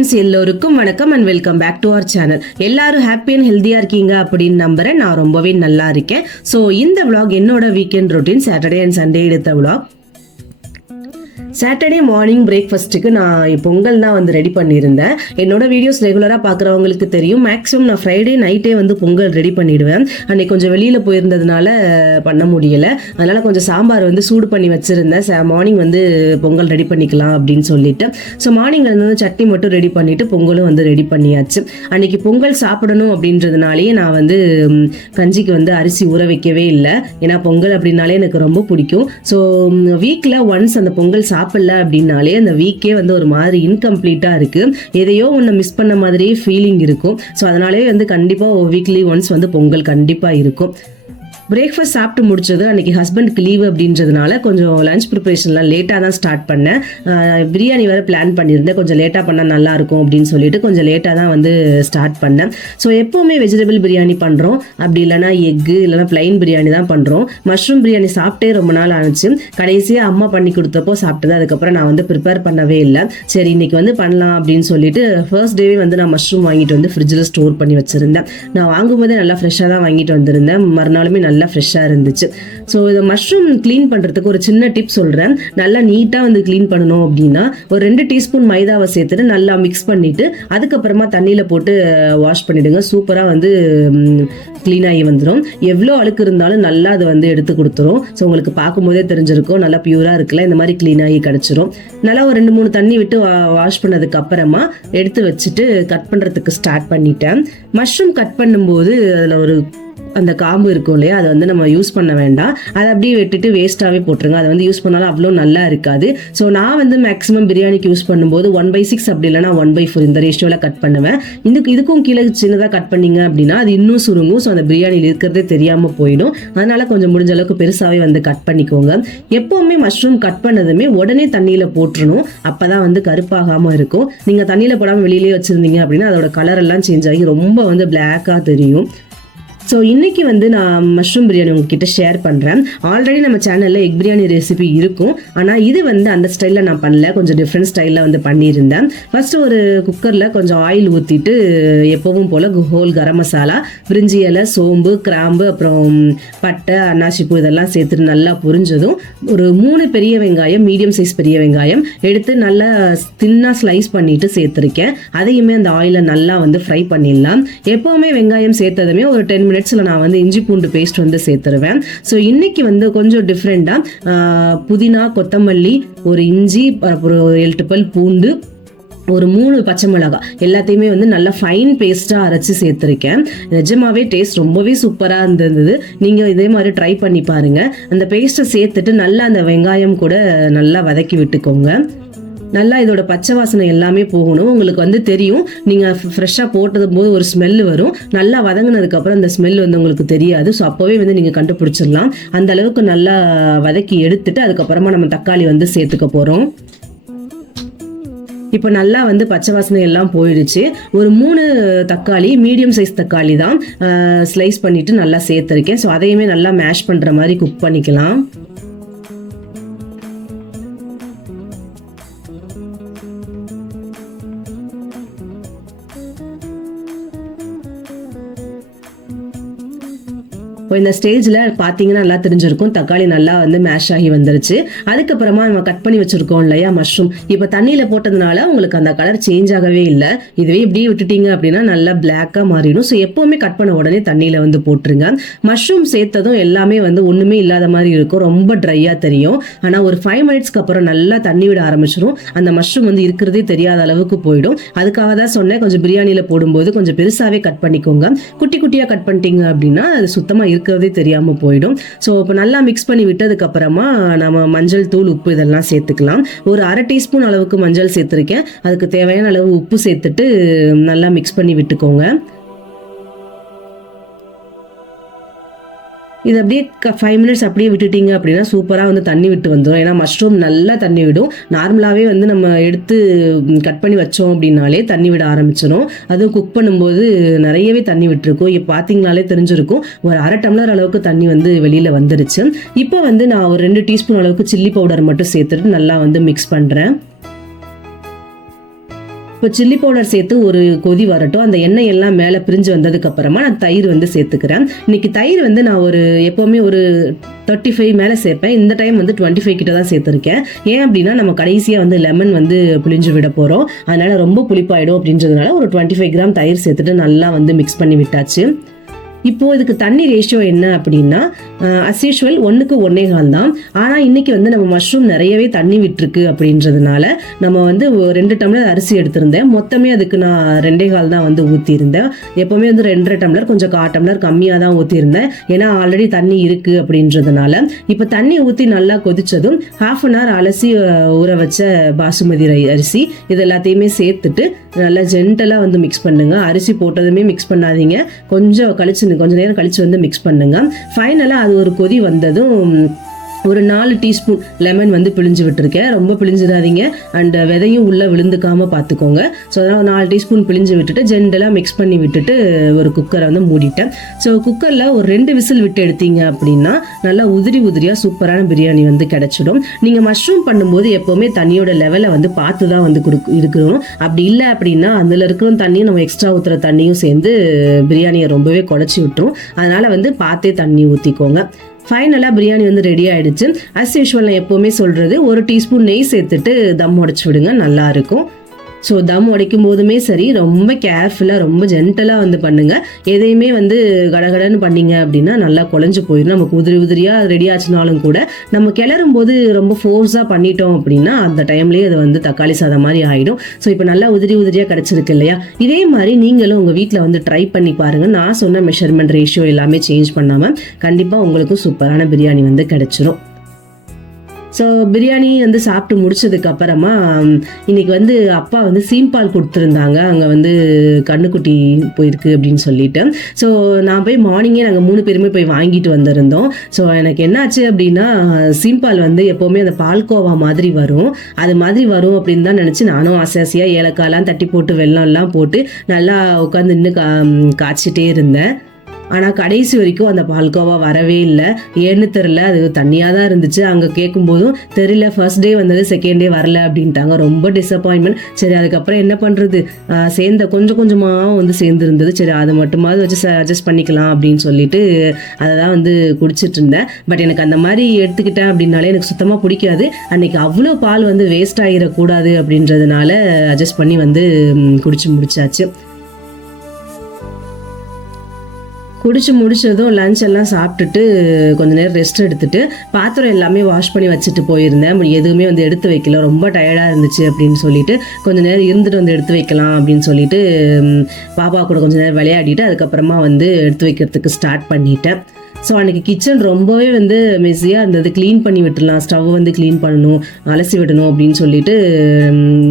Friends எல்லோருக்கும் வணக்கம் and welcome back to our channel. எல்லாரும் ஹாப்பி அண்ட் ஹெல்த்தியா இருக்கீங்க அப்படின்னு நம்புறேன். நான் ரொம்பவே நல்லா இருக்கேன். ஸோ இந்த vlog என்னோட weekend routine Saturday and Sunday எடுத்த vlog. சாட்டர்டே மார்னிங் பிரேக்ஃபாஸ்ட்டுக்கு நான் பொங்கல் தான் வந்து ரெடி பண்ணியிருந்தேன். என்னோட வீடியோஸ் ரெகுலராக பார்க்குறவங்களுக்கு தெரியும். மேக்ஸிமம் நான் ஃப்ரைடே நைட்டே வந்து பொங்கல் ரெடி பண்ணிவிடுவேன். அன்றைக்கி கொஞ்சம் வெளியில் போயிருந்ததுனால பண்ண முடியலை. அதனால் கொஞ்சம் சாம்பார் வந்து சூடு பண்ணி வச்சுருந்தேன். மார்னிங் வந்து பொங்கல் ரெடி பண்ணிக்கலாம் அப்படின்னு சொல்லிட்டு. ஸோ மார்னிங்கில் வந்து சட்னி மட்டும் ரெடி பண்ணிவிட்டு பொங்கலும் வந்து ரெடி பண்ணியாச்சு. அன்றைக்கி பொங்கல் சாப்பிடணும் அப்படின்றதுனாலேயே நான் வந்து கஞ்சிக்கு வந்து அரிசி ஊற வைக்கவே இல்லை. ஏன்னா பொங்கல் அப்படின்னாலே எனக்கு ரொம்ப பிடிக்கும். ஸோ வீக்கில் ஒன்ஸ் அந்த பொங்கல் சாப்பிடல அப்படின்னாலே அந்த வீக்கே வந்து ஒரு மாதிரி இன்கம்ப்ளீட்டா இருக்கு. எதையோ ஒன்று மிஸ் பண்ண மாதிரியே ஃபீலிங் இருக்கும். ஸோ அதனாலே வந்து கண்டிப்பாக வீக்லி ஒன்ஸ் வந்து பொங்கல் கண்டிப்பாக இருக்கும். பிரேக்ஃபாஸ்ட் சாப்பிட்டு முடிச்சது. அன்றைக்கி ஹஸ்பண்டுக்கு லீவு அப்படின்றதுனால கொஞ்சம் லஞ்ச் ப்ரிப்பரேஷன்லாம் லேட்டாக தான் ஸ்டார்ட் பண்ணேன். பிரியாணி வேறு பிளான் பண்ணியிருந்தேன். கொஞ்சம் லேட்டாக பண்ணால் நல்லாயிருக்கும் அப்படின்னு சொல்லிட்டு கொஞ்சம் லேட்டாக தான் வந்து ஸ்டார்ட் பண்ணேன். ஸோ எப்போவுமே வெஜிடபிள் பிரியாணி பண்ணுறோம், அப்படி இல்லைனா எக்கு இல்லைனா பிளைன் பிரியாணி தான் பண்ணுறோம். மஷ்ரூம் பிரியாணி சாப்பிட்டே ரொம்ப நாள் ஆனிச்சு. கடைசியாக அம்மா பண்ணி கொடுத்தப்போ சாப்பிட்டது. அதுக்கப்புறம் நான் வந்து ப்ரிப்பேர் பண்ணவே இல்லை. சரி இன்னைக்கு வந்து பண்ணலாம் அப்படின்னு சொல்லிட்டு ஃபர்ஸ்ட் டேவே வந்து நான் மஷ்ரூம் வாங்கிட்டு வந்து ஃப்ரிட்ஜில் ஸ்டோர் பண்ணி வச்சுருந்தேன். நான் வாங்கும்போதே நல்லா ஃப்ரெஷ்ஷாக தான் வாங்கிட்டு வந்திருந்தேன். மறுநாளுமே நல்லா ஃப்ரெஷ்ஷாக இருந்துச்சு. ஸோ இதை மஷ்ரூம் க்ளீன் பண்ணுறதுக்கு ஒரு சின்ன டிப் சொல்கிறேன். நல்லா நீட்டாக வந்து க்ளீன் பண்ணணும் அப்படின்னா ஒரு 2 டீஸ்பூன் மைதாவை சேர்த்துட்டு நல்லா மிக்ஸ் பண்ணிவிட்டு அதுக்கப்புறமா தண்ணியில் போட்டு வாஷ் பண்ணிவிடுங்க. சூப்பராக வந்து க்ளீன் ஆகி வந்துடும். எவ்வளோ அழுக்கு இருந்தாலும் நல்லா அதை வந்து எடுத்து கொடுத்துரும். ஸோ உங்களுக்கு பார்க்கும்போதே தெரிஞ்சிருக்கும் நல்லா பியூராக இருக்குல்ல. இந்த மாதிரி க்ளீன் ஆகி கிடச்சிரும். நல்லா ஒரு 2-3 தண்ணி விட்டு வாஷ் பண்ணதுக்கு அப்புறமா எடுத்து வச்சுட்டு கட் பண்ணுறதுக்கு ஸ்டார்ட் பண்ணிட்டேன். மஷ்ரூம் கட் பண்ணும்போது அதில் ஒரு அந்த காம்பு இருக்கும் இல்லையா, அதை வந்து நம்ம யூஸ் பண்ண வேண்டாம். அதை அப்படியே வெட்டிட்டு வேஸ்ட்டாகவே போட்டுருங்க. அதை வந்து யூஸ் பண்ணாலும் அவ்வளோ நல்லா இருக்காது. ஸோ நான் வந்து மேக்ஸிமம் பிரியாணிக்கு யூஸ் பண்ணும்போது 1/6 அப்படி இல்லைனா 1/4 இந்த ரேஷியோவில் கட் பண்ணுவேன். இதுக்கும் கீழே சின்னதாக கட் பண்ணிங்க அப்படின்னா அது இன்னும் சுருங்கும். ஸோ அந்த பிரியாணியில் இருக்கிறதே தெரியாமல் போயிடும். அதனால் கொஞ்சம் முடிஞ்ச அளவுக்கு பெருசாகவே வந்து கட் பண்ணிக்கோங்க. எப்போவுமே மஷ்ரூம் கட் பண்ணதுமே உடனே தண்ணியில் போட்டுறணும். அப்போ தான் வந்து கருப்பாகாமல் இருக்கும். நீங்கள் தண்ணியில் போடாமல் வெளியிலே வச்சுருந்தீங்க அப்படின்னா அதோட கலர் எல்லாம் சேஞ்ச் ஆகி ரொம்ப வந்து பிளாக்காக தெரியும். ஸோ இன்றைக்கி வந்து நான் மஷ்ரூம் பிரியாணி உங்ககிட்ட ஷேர் பண்ணுறேன். ஆல்ரெடி நம்ம சேனலில் எக் பிரியாணி ரெசிபி இருக்கும். ஆனால் இது வந்து அந்த ஸ்டைலில் நான் பண்ணல, கொஞ்சம் டிஃப்ரெண்ட் ஸ்டைலில் வந்து பண்ணியிருந்தேன். ஃபஸ்ட்டு ஒரு குக்கரில் கொஞ்சம் ஆயில் ஊற்றிட்டு எப்போவும் போல் ஹோல் கரம் மசாலா, பிரிஞ்சி இலை, சோம்பு, கிராம்பு, அப்புறம் பட்டை, அன்னாசிப்பூ இதெல்லாம் சேர்த்துட்டு நல்லா புரிஞ்சதும் ஒரு 3 பெரிய வெங்காயம், மீடியம் சைஸ் பெரிய வெங்காயம் எடுத்து நல்லா தின்னாக ஸ்லைஸ் பண்ணிட்டு சேர்த்துருக்கேன். அதையுமே அந்த ஆயிலில் நல்லா வந்து ஃப்ரை பண்ணிடலாம். எப்போவுமே வெங்காயம் சேர்த்ததுமே ஒரு 10 மினிட்ஸில் நான் வந்து இஞ்சி பூண்டு பேஸ்ட் வந்து சேர்த்துருவேன். ஸோ இன்னைக்கு வந்து கொஞ்சம் டிஃப்ரெண்டாக புதினா, கொத்தமல்லி, ஒரு இஞ்சி, அப்புறம் 7 பல் பூண்டு, ஒரு 3 பச்சை மிளகாய் எல்லாத்தையுமே வந்து நல்லா ஃபைன் பேஸ்ட்டாக அரைச்சி சேர்த்துருக்கேன். நிஜமாவே டேஸ்ட் ரொம்பவே சூப்பராக இருந்தது. நீங்கள் இதே மாதிரி ட்ரை பண்ணி பாருங்கள். அந்த பேஸ்ட்டை சேர்த்துட்டு நல்லா அந்த வெங்காயம் கூட நல்லா வதக்கி விட்டுக்கோங்க. நல்லா இதோட பச்சை வாசனை எல்லாமே போகணும். உங்களுக்கு வந்து தெரியும், நீங்கள் ஃப்ரெஷ்ஷாக போட்டது போது ஒரு ஸ்மெல் வரும். நல்லா வதங்கினதுக்கப்புறம் அந்த ஸ்மெல் வந்து உங்களுக்கு தெரியாது. ஸோ அப்போவே வந்து நீங்கள் கண்டுபிடிச்சிடலாம். அந்த அளவுக்கு நல்லா வதக்கி எடுத்துட்டு அதுக்கப்புறமா நம்ம தக்காளி வந்து சேர்த்துக்க போகிறோம். இப்போ நல்லா வந்து பச்சை வாசனை எல்லாம் போயிடுச்சு. ஒரு 3 தக்காளி, மீடியம் சைஸ் தக்காளி தான் ஸ்லைஸ் பண்ணிவிட்டு நல்லா சேர்த்துருக்கேன். ஸோ அதையுமே நல்லா மேஷ் பண்ணுற மாதிரி குக் பண்ணிக்கலாம். இந்த ஸ்டேஜில் பார்த்தீங்கன்னா நல்லா தெரிஞ்சிருக்கும், தக்காளி நல்லா வந்து மேஷ் ஆகி வந்துருச்சு. அதுக்கப்புறமா நம்ம கட் பண்ணி வச்சுருக்கோம் இல்லையா மஷ்ரூம், இப்போ தண்ணியில் போட்டதுனால உங்களுக்கு அந்த கலர் சேஞ்ச் ஆகவே இல்லை. இதுவே இப்படியே விட்டுட்டீங்க அப்படின்னா நல்லா பிளாக்காக மாறிடும். ஸோ எப்போவுமே கட் பண்ண உடனே தண்ணியில் வந்து போட்டுருங்க. மஷ்ரூம் சேர்த்ததும் எல்லாமே வந்து ஒன்றுமே இல்லாத மாதிரி இருக்கும், ரொம்ப ட்ரையாக தெரியும். ஆனால் ஒரு 5 மினிட்ஸ்க்கு அப்புறம் நல்லா தண்ணி விட ஆரம்பிச்சிடும். அந்த மஷ்ரூம் வந்து இருக்கிறதே தெரியாத அளவுக்கு போயிடும். அதுக்காக தான் சொன்னேன், கொஞ்சம் பிரியாணியில் போடும்போது கொஞ்சம் பெருசாகவே கட் பண்ணிக்கோங்க. குட்டி குட்டியாக கட் பண்ணிட்டீங்க அப்படின்னா அது சுத்தமாக இருக்கிறதே தெரியாம போயிடும். ஸோ இப்போ நல்லா மிக்ஸ் பண்ணி விட்டதுக்கு அப்புறமா நம்ம மஞ்சள் தூள், உப்பு இதெல்லாம் சேர்த்துக்கலாம். ஒரு 1/2 டீஸ்பூன் அளவுக்கு மஞ்சள் சேர்த்துருக்கேன். அதுக்கு தேவையான அளவு உப்பு சேர்த்துட்டு நல்லா மிக்ஸ் பண்ணி விட்டுக்கோங்க. இது அப்படியே 5 மினிட்ஸ் அப்படியே விட்டுட்டீங்க அப்படின்னா சூப்பராக வந்து தண்ணி விட்டு வந்துடும். ஏன்னா மஷ்ரூம் நல்லா தண்ணி விடும். நார்மலாகவே வந்து நம்ம எடுத்து கட் பண்ணி வச்சோம் அப்படின்னாலே தண்ணி விட ஆரம்பிச்சிடும். அதுவும் குக் பண்ணும்போது நிறையவே தண்ணி விட்டுருக்கும். இப்போ பார்த்தீங்கனாலே தெரிஞ்சிருக்கும், ஒரு 1/2 டம்ளர் அளவுக்கு தண்ணி வந்து வெளியில் வந்துருச்சு. இப்போ வந்து நான் ஒரு 2 டீஸ்பூன் அளவுக்கு சில்லி பவுடர் மட்டும் சேர்த்துட்டு நல்லா வந்து மிக்ஸ் பண்ணுறேன். இப்போ சில்லி பவுடர் சேர்த்து ஒரு கொதி வரட்டும். அந்த எண்ணெய் எல்லாம் மேலே பிரிஞ்சு வந்ததுக்கப்புறமா நான் தயிர் வந்து சேர்த்துக்கிறேன். இன்னைக்கு தயிர் வந்து நான் எப்போவுமே ஒரு 35 மேலே சேர்ப்பேன். இந்த டைம் வந்து 25 கிட்ட தான் சேர்த்துருக்கேன். ஏன் அப்படின்னா நம்ம கடைசியாக வந்து லெமன் வந்து புளிஞ்சு விட போகிறோம். அதனால ரொம்ப புளிப்பாயிடும் அப்படின்றதுனால ஒரு 25 கிராம் தயிர் சேர்த்துட்டு நல்லா வந்து மிக்ஸ் பண்ணி விட்டாச்சு. இப்போ இதுக்கு தண்ணி ரேஷியோ என்ன அப்படின்னா அஸ் யூஷுவல் 1க்கு 1.25 தான். ஆனால் இன்னைக்கு வந்து நம்ம மஷ்ரூம் நிறையவே தண்ணி விட்டுருக்கு அப்படின்றதுனால நம்ம வந்து 2 டம்ளர் அரிசி எடுத்திருந்தேன். மொத்தமே அதுக்கு நான் 2.25 தான் வந்து ஊற்றியிருந்தேன். எப்போவுமே வந்து 2.5 டம்ளர் கொஞ்சம் 1/4 டம்ளர் கம்மியாக தான் ஊற்றிருந்தேன். ஏன்னா ஆல்ரெடி தண்ணி இருக்குது அப்படின்றதுனால. இப்போ தண்ணி ஊற்றி நல்லா கொதிச்சதும் 1/2 அன் ஹவர் அலசி ஊற வச்ச பாசுமதி அரிசி இது எல்லாத்தையுமே சேர்த்துட்டு நல்லா ஜென்டலாக வந்து மிக்ஸ் பண்ணுங்க. அரிசி போட்டதுமே மிக்ஸ் பண்ணாதீங்க. கொஞ்ச நேரம் கழிச்சு வந்து மிக்ஸ் பண்ணுங்க. ஃபைனலாக அது ஒரு கொதி வந்ததும் ஒரு 4 டீஸ்பூன் லெமன் வந்து பிழிஞ்சு விட்டுருக்கேன். ரொம்ப பிழிஞ்சிடாதீங்க அண்ட் விதையும் உள்ளே விழுந்துக்காமல் பார்த்துக்கோங்க. ஸோ அதனால் 4 டீஸ்பூன் பிழிஞ்சு விட்டுட்டு ஜென்டலாக மிக்ஸ் பண்ணி விட்டுட்டு ஒரு குக்கரை வந்து மூடிட்டேன். ஸோ குக்கரில் ஒரு 2 விசில் விட்டு எடுத்தீங்க அப்படின்னா நல்லா உதிரியாக சூப்பரான பிரியாணி வந்து கிடச்சிடும். நீங்கள் மஷ்ரூம் பண்ணும்போது எப்போவுமே தண்ணியோட லெவலை வந்து பார்த்து தான் வந்து இருக்கணும். அப்படி இல்லை அப்படின்னா அதில் இருக்கிற தண்ணியும் நம்ம எக்ஸ்ட்ரா ஊற்றுற தண்ணியும் சேர்ந்து பிரியாணியை ரொம்பவே குழச்சி விட்டுரும். அதனால் வந்து பார்த்தே தண்ணி ஊற்றிக்கோங்க. ஃபைனலாக பிரியாணி வந்து ரெடி ஆகிடுச்சு. அஸ் யூஷுவல் நான் எப்போவுமே சொல்கிறது 1 டீஸ்பூன் நெய் சேர்த்துட்டு தம் உடைச்சி விடுங்க, நல்லாயிருக்கும். ஸோ தம் உடைக்கும் போதுமே சரி ரொம்ப கேர்ஃபுல்லாக ரொம்ப ஜென்டலாக வந்து பண்ணுங்கள். எதையுமே வந்து கடகடன்னு பண்ணிங்க அப்படின்னா நல்லா குழஞ்சு போயிடும். நமக்கு உதிரியாக ரெடி ஆச்சுனாலும் கூட நம்ம கிளறும் போது ரொம்ப ஃபோர்ஸாக பண்ணிட்டோம் அப்படின்னா அந்த டைம்லேயே அது வந்து தக்காளி சாதம் மாதிரி ஆகிடும். ஸோ இப்போ நல்லா உதிரியாக கிடச்சிருக்கு இல்லையா? இதே மாதிரி நீங்களும் உங்கள் வீட்டில் வந்து ட்ரை பண்ணி பாருங்கள். நான் சொன்ன மெஷர்மெண்ட் ரேஷியோ எல்லாமே சேஞ்ச் பண்ணாமல் கண்டிப்பாக உங்களுக்கும் சூப்பரான பிரியாணி வந்து கிடச்சிரும். ஸோ பிரியாணி வந்து சாப்பிட்டு முடிச்சதுக்கு அப்புறமா இன்னைக்கு வந்து அப்பா வந்து சீம்பால் கொடுத்துருந்தாங்க. அங்கே வந்து கண்ணுக்குட்டி போயிருக்கு அப்படின்னு சொல்லிட்டு. ஸோ நான் போய் மார்னிங்கே நாங்கள் 3 பேருமே போய் வாங்கிட்டு வந்திருந்தோம். ஸோ எனக்கு என்னாச்சு அப்படின்னா சீம்பால் வந்து எப்போவுமே அந்த பால்கோவா மாதிரி வரும். அது மாதிரி வரும் அப்படின்னு தான் நினச்சி நானும் ஆசையாக ஏலக்காய்லாம் தட்டி போட்டு வெல்லம்லாம் போட்டு நல்லா உட்காந்து நின்று காய்ச்சிட்டே இருந்தேன். ஆனால் கடைசி வரைக்கும் அந்த பால்கோவா வரவே இல்லை. ஏன்னு தெரில, அது தண்ணியாக தான் இருந்துச்சு. அங்கே கேட்கும்போதும் தெரியல, ஃபர்ஸ்ட் டே வந்தது செகண்ட் டே வரல அப்படின்ட்டாங்க. ரொம்ப டிசப்பாயின்மெண்ட். சரி அதுக்கப்புறம் என்ன பண்ணுறது, கொஞ்சமாக வந்து சேர்ந்துருந்தது. சரி அதை மட்டுமாவது வச்சு அட்ஜஸ்ட் பண்ணிக்கலாம் அப்படின்னு சொல்லிட்டு அதை தான் வந்து குடிச்சிட்டு இருந்தேன். பட் எனக்கு அந்த மாதிரி எடுத்துக்கிட்டேன் அப்படின்னாலே எனக்கு சுத்தமாக பிடிக்காது. அன்னைக்கு அவ்வளோ பால் வந்து வேஸ்ட் ஆகிடக்கூடாது அப்படின்றதுனால அட்ஜஸ்ட் பண்ணி வந்து குடிச்சு முடிச்சாச்சு. குடிச்சு முடிச்சதும் லஞ்ச் எல்லாம் சாப்பிட்டுட்டு கொஞ்ச நேரம் ரெஸ்ட் எடுத்துட்டு பாத்திரம் எல்லாமே வாஷ் பண்ணி வச்சுட்டு போயிருந்தேன். எதுவுமே வந்து எடுத்து வைக்கல, ரொம்ப டயர்டாக இருந்துச்சு அப்படின்னு சொல்லிட்டு கொஞ்ச நேரம் இருந்துட்டு வந்து எடுத்து வைக்கலாம் அப்படின்னு சொல்லிட்டு பாப்பா கூட கொஞ்ச நேரம் விளையாடிட்டு அதுக்கப்புறமா வந்து எடுத்து வைக்கிறதுக்கு ஸ்டார்ட் பண்ணிட்டேன். ஸோ அன்றைக்கி கிச்சன் ரொம்பவே வந்து மெஸ்ஸியாக இருந்தது. க்ளீன் பண்ணி விட்டுடலாம், ஸ்டவ் வந்து க்ளீன் பண்ணணும், அலசி விடணும் அப்படின்னு சொல்லிட்டு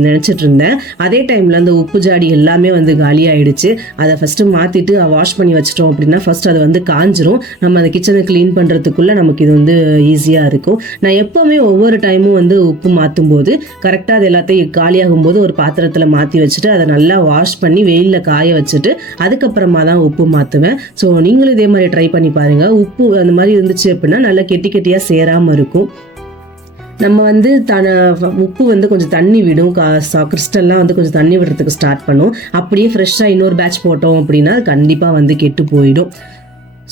நினச்சிட்டு இருந்தேன். அதே டைமில் அந்த உப்பு ஜாடி எல்லாமே வந்து காலி ஆகிடுச்சு. அதை ஃபஸ்ட்டு மாற்றிட்டு வாஷ் பண்ணி வச்சிட்டோம் அப்படின்னா ஃபஸ்ட் அது வந்து காஞ்சிரும். நம்ம அந்த கிச்சனை க்ளீன் பண்ணுறதுக்குள்ளே நமக்கு இது வந்து ஈஸியாக இருக்கும். நான் எப்போவுமே ஒவ்வொரு டைமும் வந்து உப்பு மாற்றும் போது கரெக்டாக அது எல்லாத்தையும் காலியாகும் போது ஒரு பாத்திரத்தில் மாற்றி வச்சுட்டு அதை நல்லா வாஷ் பண்ணி வெயிலில் காய வச்சுட்டு அதுக்கப்புறமா தான் உப்பு மாற்றுவேன். ஸோ நீங்களும் இதே மாதிரி ட்ரை பண்ணி பாருங்கள். உப்பு அந்த மாதிரி இருந்துச்சு அப்படின்னா நல்லா கெட்டியாக சேராமல் இருக்கும். நம்ம வந்து உப்பு வந்து கொஞ்சம் தண்ணி விடும், கிறிஸ்டல்லாம் வந்து கொஞ்சம் தண்ணி விடுறதுக்கு ஸ்டார்ட் பண்ணும். அப்படியே ஃப்ரெஷ்ஷாக இன்னொரு பேட்ச் போட்டோம் அப்படின்னா கண்டிப்பாக வந்து கெட்டு போயிடும்.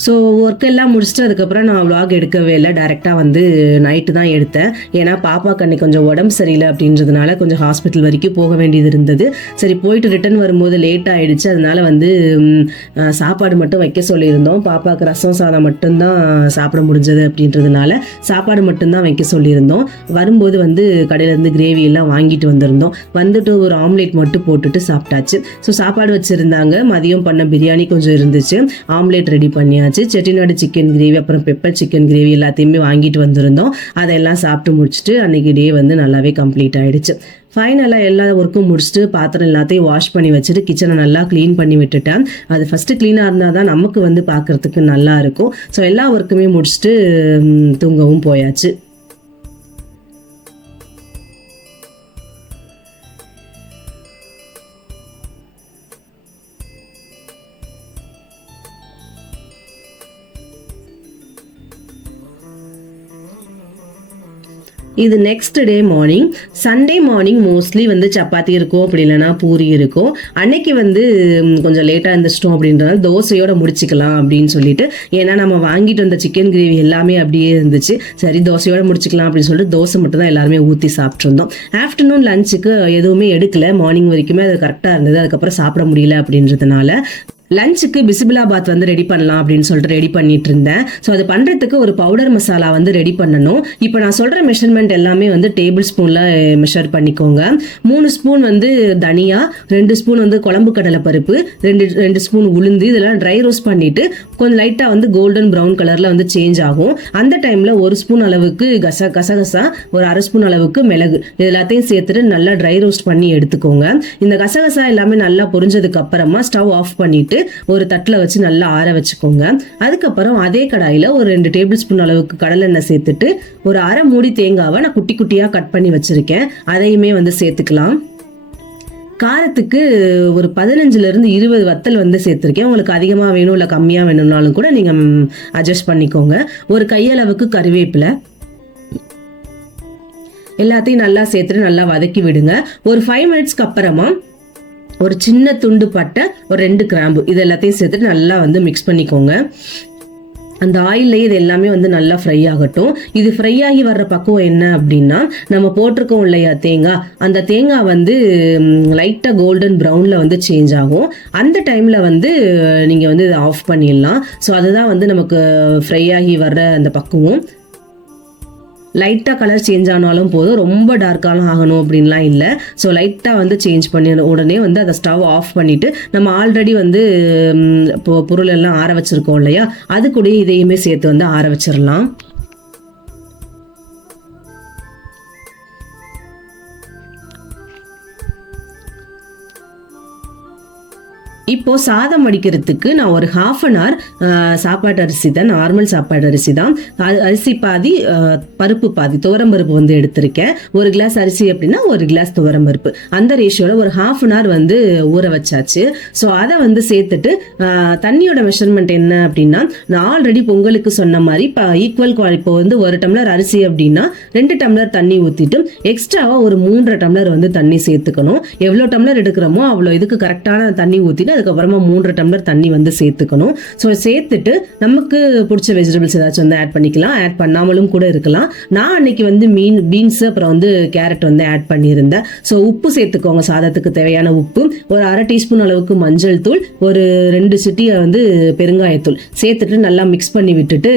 ஸோ ஒர்க்கெல்லாம் முடிச்சுட்டு அதுக்கப்புறம் நான் விலாக் எடுக்கவே இல்லை, டைரெக்டாக வந்து நைட்டு தான் எடுத்தேன். ஏன்னா பாப்பாக்கு அன்றைக்கி கொஞ்சம் உடம்பு சரியில்லை அப்படின்றதுனால கொஞ்சம் ஹாஸ்பிட்டல் வரைக்கும் போக வேண்டியது இருந்தது. சரி போயிட்டு ரிட்டன் வரும்போது லேட் ஆகிடுச்சு. அதனால வந்து சாப்பாடு மட்டும் வைக்க சொல்லியிருந்தோம். பாப்பாவுக்கு ரசம் சாதம் மட்டும்தான் சாப்பிட முடிஞ்சது அப்படின்றதுனால சாப்பாடு மட்டும்தான் வைக்க சொல்லியிருந்தோம். வரும்போது வந்து கடையிலேருந்து கிரேவி எல்லாம் வாங்கிட்டு வந்திருந்தோம். வந்துட்டு ஒரு ஆம்லேட் மட்டும் போட்டுட்டு சாப்பிட்டாச்சு. ஸோ சாப்பாடு வச்சுருந்தாங்க, மதியம் பண்ண பிரியாணி கொஞ்சம் இருந்துச்சு, ஆம்லேட் ரெடி பண்ணியாச்சு. செட்டிநாடு சிக்கன் கிரேவி அப்புறம் பெப்பர் சிக்கன் கிரேவி எல்லாத்தையுமே வாங்கிட்டு வந்திருந்தோம். அதெல்லாம் சாப்பிட்டு முடிச்சுட்டு அன்னைக்கு டே வந்து நல்லாவே கம்ப்ளீட் ஆகிடுச்சு. ஃபைனலாக எல்லா ஒர்க்கும் முடிச்சுட்டு பாத்திரம் எல்லாத்தையும் வாஷ் பண்ணி வச்சுட்டு கிச்சனை நல்லா க்ளீன் பண்ணி விட்டுட்டேன். அது ஃபஸ்ட்டு க்ளீனாக இருந்தால் தான் நமக்கு வந்து பார்க்குறதுக்கு நல்லா இருக்கும். ஸோ எல்லா ஒர்க்குமே முடிச்சுட்டு தூங்கவும் போயாச்சு. இது next day morning. Sunday morning mostly வந்து சப்பாத்தி இருக்கும், அப்படி இல்லைன்னா பூரி இருக்கும். அன்னைக்கு வந்து கொஞ்சம் லேட்டாக இருந்துச்சிட்டோம் அப்படின்றதால தோசையோட முடிச்சுக்கலாம் அப்படின்னு சொல்லிட்டு, ஏன்னா நம்ம வாங்கிட்டு வந்த சிக்கன் கிரேவி எல்லாமே அப்படியே இருந்துச்சு. சரி தோசையோட முடிச்சுக்கலாம் அப்படின்னு சொல்லிட்டு தோசை மட்டும் தான் எல்லாருமே ஊற்றி சாப்பிட்ருந்தோம். ஆஃப்டர்நூன் லஞ்சுக்கு எதுவுமே எடுக்கல, மார்னிங் வரைக்குமே அது கரெக்டாக இருந்தது. அதுக்கப்புறம் சாப்பிட முடியல அப்படின்றதுனால லஞ்சுக்கு பிசிபிலாபாத் வந்து ரெடி பண்ணலாம் அப்படின்னு சொல்லிட்டு ரெடி பண்ணிட்டு இருந்தேன். ஸோ அது பண்ணுறதுக்கு ஒரு பவுடர் மசாலா வந்து ரெடி பண்ணணும். இப்போ நான் சொல்கிற மெஷர்மெண்ட் எல்லாமே வந்து டேபிள் ஸ்பூனில் மெஷர் பண்ணிக்கோங்க. 3 ஸ்பூன் வந்து தனியா, 2 ஸ்பூன் வந்து குழம்பு கடலை பருப்பு, 2 ஸ்பூன் உளுந்து, இதெல்லாம் ட்ரை ரோஸ்ட் பண்ணிட்டு கொஞ்சம் லைட்டாக வந்து கோல்டன் ப்ரௌன் கலரில் வந்து சேஞ்ச் ஆகும். அந்த டைமில் 1 ஸ்பூன் அளவுக்கு கசகசா, ஒரு 1/2 ஸ்பூன் அளவுக்கு மிளகு, இது எல்லாத்தையும் சேர்த்துட்டு நல்லா ட்ரை ரோஸ்ட் பண்ணி எடுத்துக்கோங்க. இந்த கசகசா எல்லாமே நல்லா பொரிஞ்சதுக்கு அப்புறமா ஸ்டவ் ஆஃப் பண்ணிட்டு ஒரு தட்டில் வச்சு நல்லா ஆற வச்சுக்கோங்க. அதுக்கப்புறம் அதே கடாயில் ஒரு 2 டேபிள் ஸ்பூன் அளவுக்கு கடலெண்ணெய் சேர்த்துட்டு ஒரு 1/2 மூடி தேங்காவை நான் குட்டி குட்டியாக கட் பண்ணி வச்சிருக்கேன், அதையுமே வந்து சேர்த்துக்கலாம். காரத்துக்கு ஒரு 15லேருந்து 20 வத்தல் வந்து சேர்த்துருக்கேன். உங்களுக்கு அதிகமாக வேணும் இல்லை கம்மியாக வேணும்னாலும் கூட நீங்கள் அட்ஜஸ்ட் பண்ணிக்கோங்க. ஒரு கையளவுக்கு கறிவேப்பிலை, எல்லாத்தையும் நல்லா சேர்த்துட்டு நல்லா வதக்கி விடுங்க. ஒரு 5 மினிட்ஸ்க்கு அப்புறமா ஒரு சின்ன துண்டு பட்டை, ஒரு 2 கிராம்பு, இது எல்லாத்தையும் சேர்த்துட்டு நல்லா வந்து மிக்ஸ் பண்ணிக்கோங்க. அந்த ஆயிலே இது எல்லாமே வந்து நல்லா ஃப்ரை ஆகட்டும். இது ஃப்ரை ஆகி வர்ற பக்குவம் என்ன அப்படின்னா, நம்ம போட்டிருக்கோம் இல்லையா தேங்காய், அந்த தேங்காய் வந்து லைட்டாக கோல்டன் ப்ரௌனில் வந்து சேஞ்ச் ஆகும். அந்த டைமில் வந்து நீங்கள் வந்து இதை ஆஃப் பண்ணிடலாம். ஸோ அதுதான் வந்து நமக்கு ஃப்ரை ஆகி வர்ற அந்த பக்குவம். லைட்டாக கலர் சேஞ்ச் ஆனாலும் போதும், ரொம்ப டார்க்காலும் ஆகணும் அப்படின்லாம் இல்லை. ஸோ லைட்டாக வந்து சேஞ்ச் பண்ணி உடனே வந்து அதை ஸ்டவ் ஆஃப் பண்ணிவிட்டு நம்ம ஆல்ரெடி வந்து பொருள் எல்லாம் ஆற வச்சுருக்கோம் இல்லையா, அது கூட இதையுமே சேர்த்து வந்து ஆற வச்சிடலாம். இப்போ சாதம் வடிக்கிறதுக்கு நான் ஒரு 1/2 அன் ஹவர் சாப்பாட்டு அரிசி தான், நார்மல் சாப்பாட்டு அரிசி தான், அரிசி பாதி பருப்பு பாதி, துவரம்பருப்பு வந்து எடுத்திருக்கேன். 1 கிளாஸ் அரிசி அப்படின்னா 1 கிளாஸ் துவரம்பருப்பு, அந்த ரேஷியோட ஒரு 1/2 அன் ஹவர் வந்து ஊற வச்சாச்சு. ஸோ அதை வந்து சேர்த்துட்டு தண்ணியோட மெஷர்மெண்ட் என்ன அப்படின்னா, நான் ஆல்ரெடி பொங்கலுக்கு சொன்ன மாதிரி ஈக்குவல் இப்போ வந்து 1 டம்ளர் அரிசி அப்படின்னா 2 டம்ளர் தண்ணி ஊற்றிட்டு எக்ஸ்ட்ராவாக ஒரு 3.5 டம்ளர் வந்து தண்ணி சேர்த்துக்கணும். எவ்வளோ டம்ளர் எடுக்கிறோமோ அவ்வளோ இதுக்கு கரெக்டான தண்ணி ஊற்றிட்டு அதுக்கப்புறமா 3.5 டம்ளர் தண்ணி வந்து சேர்த்துக்கணும். ஸோ சேர்த்துட்டு நமக்கு பிடிச்ச வெஜிடபிள்ஸ் ஏதாச்சும் வந்து ஆட் பண்ணிக்கலாம், ஆட் பண்ணாமலும் கூட இருக்கலாம். நான் அன்னைக்கு வந்து பீன்ஸ் அப்புறம் வந்து கேரட் வந்து ஆட் பண்ணியிருந்தேன். ஸோ உப்பு சேர்த்துக்கோங்க, சாதத்துக்கு தேவையான உப்பு, ஒரு 1/2 டீஸ்பூன் அளவுக்கு மஞ்சள் தூள், ஒரு 2 சிட்டியை வந்து பெருங்காயத்தூள் சேர்த்துட்டு நல்லா மிக்ஸ் பண்ணி விட்டுட்டு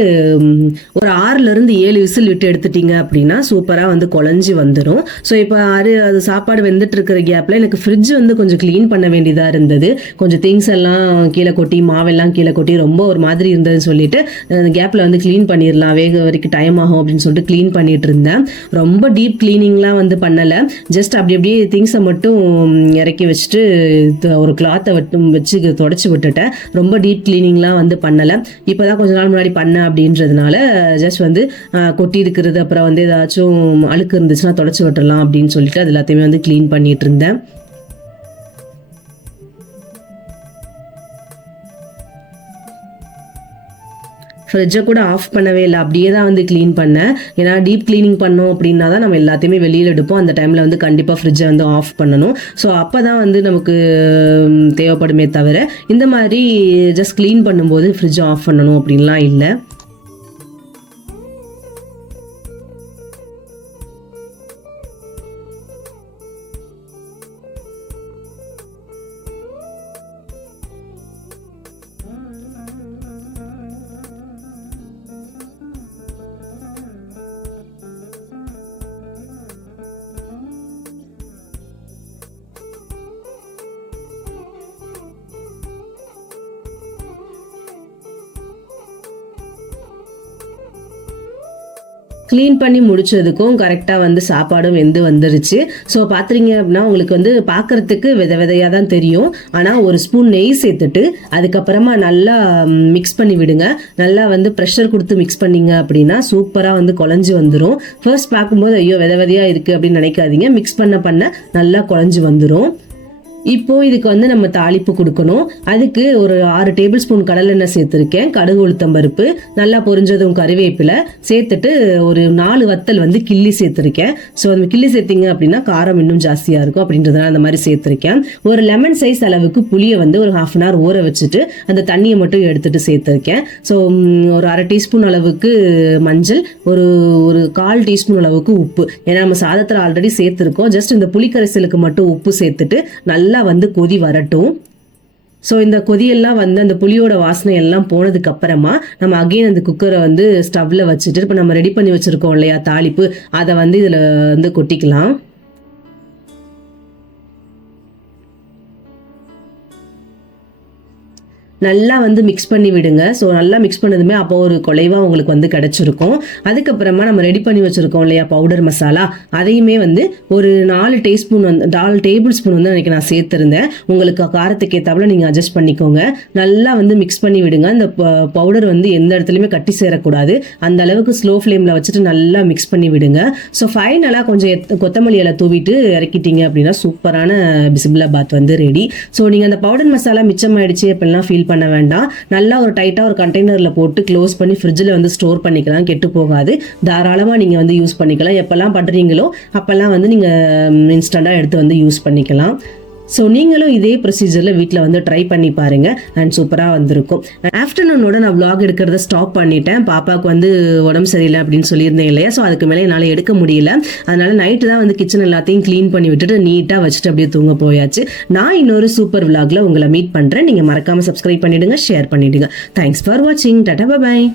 ஒரு 6லேருந்து 7 விசில் விட்டு எடுத்துட்டீங்க அப்படின்னா சூப்பராக வந்து குழஞ்சி வந்துடும். ஸோ இப்போ அது சாப்பாடு வெந்துட்டு இருக்கிற கேப்பில் எனக்கு ஃப்ரிட்ஜ் வந்து கொஞ்சம் க்ளீன் பண்ண வேண்டியதாக இருந்தது. கொஞ்சம் திங்ஸ் எல்லாம் கீழே கொட்டி, மாவெல்லாம் கீழே கொட்டி ரொம்ப ஒரு மாதிரி இருந்ததுன்னு சொல்லிட்டு அந்த கேப்பில் வந்து க்ளீன் பண்ணிடலாம், வேக வரைக்கும் டைம் ஆகும் அப்படின்னு சொல்லிட்டு க்ளீன் பண்ணிட்டு இருந்தேன். ரொம்ப டீப் க்ளீனிங்லாம் வந்து பண்ணலை, ஜஸ்ட் அப்படி அப்படியே திங்ஸை மட்டும் இறக்கி வச்சுட்டு ஒரு கிளாத்தை வச்சு தொடச்சி விட்டுட்டேன். ரொம்ப டீப் க்ளீனிங்லாம் வந்து பண்ணலை. இப்போ தான் கொஞ்ச நாள் முன்னாடி பண்ணேன் அப்படின்றதுனால ஜஸ்ட் வந்து கொட்டி இருக்கிறது, அப்புறம் வந்து ஏதாச்சும் அழுக்கு இருந்துச்சுன்னா தொடச்சி விட்டுடலாம் அப்படின்னு சொல்லிட்டு அது எல்லாத்தையுமே வந்து க்ளீன் பண்ணிட்டு இருந்தேன். ஃப்ரிட்ஜை கூட ஆஃப் பண்ணவே இல்லை, அப்படியே தான் வந்து க்ளீன் பண்ணேன். ஏன்னா டீப் க்ளீனிங் பண்ணோம் அப்படின்னா தான் நம்ம எல்லாத்தையுமே வெளியில் எடுப்போம். அந்த டைமில் வந்து கண்டிப்பாக ஃப்ரிட்ஜை வந்து ஆஃப் பண்ணணும். ஸோ அப்போ தான் வந்து நமக்கு தேவைப்படுமே தவிர இந்த மாதிரி ஜஸ்ட் க்ளீன் பண்ணும்போது ஃப்ரிட்ஜை ஆஃப் பண்ணணும் அப்படின்லாம் இல்லை. க்ளீன் பண்ணி முடிச்சதுக்கும் கரெக்டாக வந்து சாப்பாடும் வெந்து வந்துருச்சு. ஸோ பார்த்துறீங்க அப்படின்னா உங்களுக்கு வந்து பார்க்குறதுக்கு வித விதையாக தான் தெரியும். ஆனால் ஒரு ஸ்பூன் நெய் சேர்த்துட்டு அதுக்கப்புறமா நல்லா மிக்ஸ் பண்ணி விடுங்க. நல்லா வந்து ப்ரெஷர் கொடுத்து மிக்ஸ் பண்ணிங்க அப்படின்னா சூப்பராக வந்து குழஞ்சி வந்துடும். ஃபர்ஸ்ட் பார்க்கும்போது ஐயோ வித விதையாக இருக்குது அப்படின்னு நினைக்காதீங்க, மிக்ஸ் பண்ண நல்லா குழஞ்சி வந்துடும். இப்போ இதுக்கு வந்து நம்ம தாளிப்பு கொடுக்கணும். அதுக்கு ஒரு 6 டேபிள் ஸ்பூன் கடலெண்ணெய் சேர்த்துருக்கேன். கடுகு உளுத்தம் பருப்பு நல்லா பொரிஞ்சதும் கறிவேப்பிலை சேர்த்துட்டு ஒரு 4 வத்தல் வந்து கிள்ளி சேர்த்துருக்கேன். ஸோ அந்த கிள்ளி சேர்த்திங்க அப்படின்னா காரம் இன்னும் ஜாஸ்தியாக இருக்கும் அப்படின்றதுனால அந்த மாதிரி சேர்த்துருக்கேன். ஒரு லெமன் சைஸ் அளவுக்கு புளியை வந்து ஒரு 1/2 hour ஊற வச்சுட்டு அந்த தண்ணியை மட்டும் எடுத்துட்டு சேர்த்துருக்கேன். ஸோ ஒரு 1/2 டீஸ்பூன் அளவுக்கு மஞ்சள், ஒரு 1/4 டீஸ்பூன் அளவுக்கு உப்பு. ஏன்னா நம்ம சாதத்தில் ஆல்ரெடி சேர்த்துருக்கோம். ஜஸ்ட் இந்த புளிக்கரைசலுக்கு மட்டும் உப்பு சேர்த்துட்டு நல்லா வந்து கொதி வரட்டும். ஸோ இந்த கொதியெல்லாம் வந்து அந்த புளியோட வாசனை எல்லாம் போனதுக்கு அப்புறமா நம்ம அகெயின் அந்த குக்கரை வந்து ஸ்டவ்ல வச்சுட்டு இப்போ நம்ம ரெடி பண்ணி வச்சிருக்கோம் இல்லையா தாளிப்பு, அதை வந்து இதில் வந்து கொட்டிக்கலாம். நல்லா வந்து மிக்ஸ் பண்ணி விடுங்க. ஸோ நல்லா மிக்ஸ் பண்ணதுமே அப்போ ஒரு குலைவாக உங்களுக்கு வந்து கிடச்சிருக்கும். அதுக்கப்புறமா நம்ம ரெடி பண்ணி வச்சுருக்கோம் இல்லையா பவுடர் மசாலா, அதையுமே வந்து ஒரு 4 டேபிள் ஸ்பூன் வந்து அன்றைக்கி நான் சேர்த்துருந்தேன். உங்களுக்கு காரத்துக்கு ஏற்றாப்புல நீங்கள் அட்ஜஸ்ட் பண்ணிக்கோங்க. நல்லா வந்து மிக்ஸ் பண்ணி விடுங்க. அந்த பவுடர் வந்து எந்த இடத்துலையுமே கட்டி சேரக்கூடாது. அந்த அளவுக்கு ஸ்லோ ஃப்ளேமில் வச்சுட்டு நல்லா மிக்ஸ் பண்ணி விடுங்க. ஸோ ஃபைனலாக கொஞ்சம் கொத்தமல்லி இலை தூவிட்டு இறக்கிட்டீங்க அப்படின்னா சூப்பரான பிசிபிளாபாத் வந்து ரெடி. ஸோ நீங்கள் அந்த பவுடர் மசாலா மிச்சமாயிடுச்சு அப்படிலாம் ஃபீல் பண்ண வேண்டாம். நல்லா ஒரு டைட்டா ஒரு கண்டெய்னர்ல போட்டு க்ளோஸ் பண்ணி ஃப்ரிட்ஜில் வந்து ஸ்டோர் பண்ணிக்கலாம். கெட்டு போகாது. தாராளமா நீங்க வந்து யூஸ் பண்ணிக்கலாம். எப்பெல்லாம் பண்றீங்களோ அப்பெல்லாம் வந்து நீங்க இன்ஸ்டண்டா எடுத்து வந்து யூஸ் பண்ணிக்கலாம். ஸோ நீங்களும் இதே ப்ரொசீஜரில் வீட்டில் வந்து ட்ரை பண்ணி பாருங்க அண்ட் சூப்பராக வந்திருக்கும். ஆஃப்டர்நூனோட நான் vlog எடுக்கிறத ஸ்டாப் பண்ணிட்டேன். பாப்பாவுக்கு வந்து உடம்பு சரியில்லை அப்படின்னு சொல்லியிருந்தேன் இல்லையா. ஸோ அதுக்கு மேலே என்னால் எடுக்க முடியல. அதனால நைட்டு தான் வந்து கிச்சன் எல்லாத்தையும் க்ளீன் பண்ணி விட்டுட்டு நீட்டாக வச்சுட்டு அப்படியே தூங்க போயாச்சு. நான் இன்னொரு சூப்பர் vlogல உங்களை மீட் பண்ணுறேன். நீங்கள் மறக்காமல் சப்ஸ்கிரைப் பண்ணிடுங்க, ஷேர் பண்ணிடுங்க. தேங்க்ஸ் ஃபார் வாட்சிங். டாடா பாய்.